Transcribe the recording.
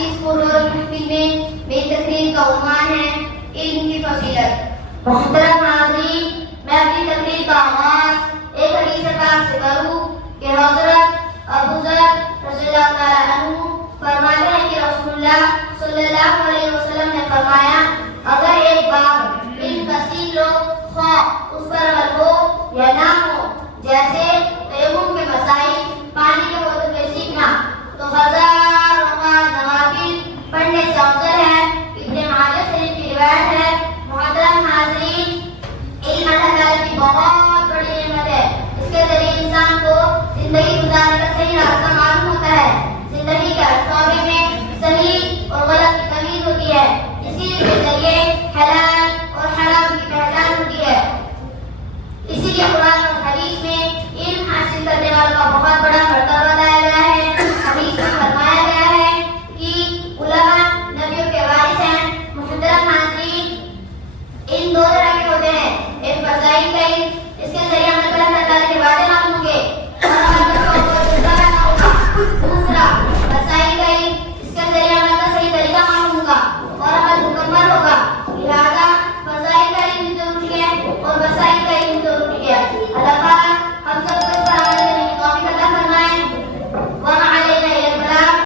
کی اس پرور محفل میں میری تقریر کا عنوان ہے علم کی فضیلت۔ محترم ناظرین، میں اپنی تقریر کا آغاز ایک حدیث پاک سے کروں کہ حضرت ابو ذر رضی اللہ تعالیٰ عنہ فرماتے ہیں کہ رسول اللہ صلی اللہ علیہ وسلم نے فرمایا، اگر ایک باب علم کا سیکھ لو، خواہ اس پر عمل ہو یا نہ ہو، جیسے تیمم کے مسائل، پانی کے بوتل میں سیکھنا، تو ہزار اوقات نوافل پڑھنے سے افضل ہے۔ ابن ماجہ شریف کی روایت ہے۔ محترم حاضرین، علم اللہ تعالیٰ کی بہت بڑی نعمت ہے۔ اس کے ذریعے انسان کو زندگی گزارنے کا صحیح راستہ معلوم ہوتا ہے، زندگی کے شعبے میں صحیح اور غلط کی تمیز ہوتی ہے، اسی کے ذریعے حلال اور حرام کی پہچان ہوتی ہے۔ اسی لیے قرآن اور حدیث میں علم حاصل کرنے والوں کا بہت بڑا مرتبہ بتایا گیا ہے۔ حدیث میں فرمایا گیا ہے کہ علماء نبیوں کے وارث ہیں۔ محترم حاضرین، علم دو طرح کے ہوتے ہیں، ایک فضائل کا علم، اس کے ذریعے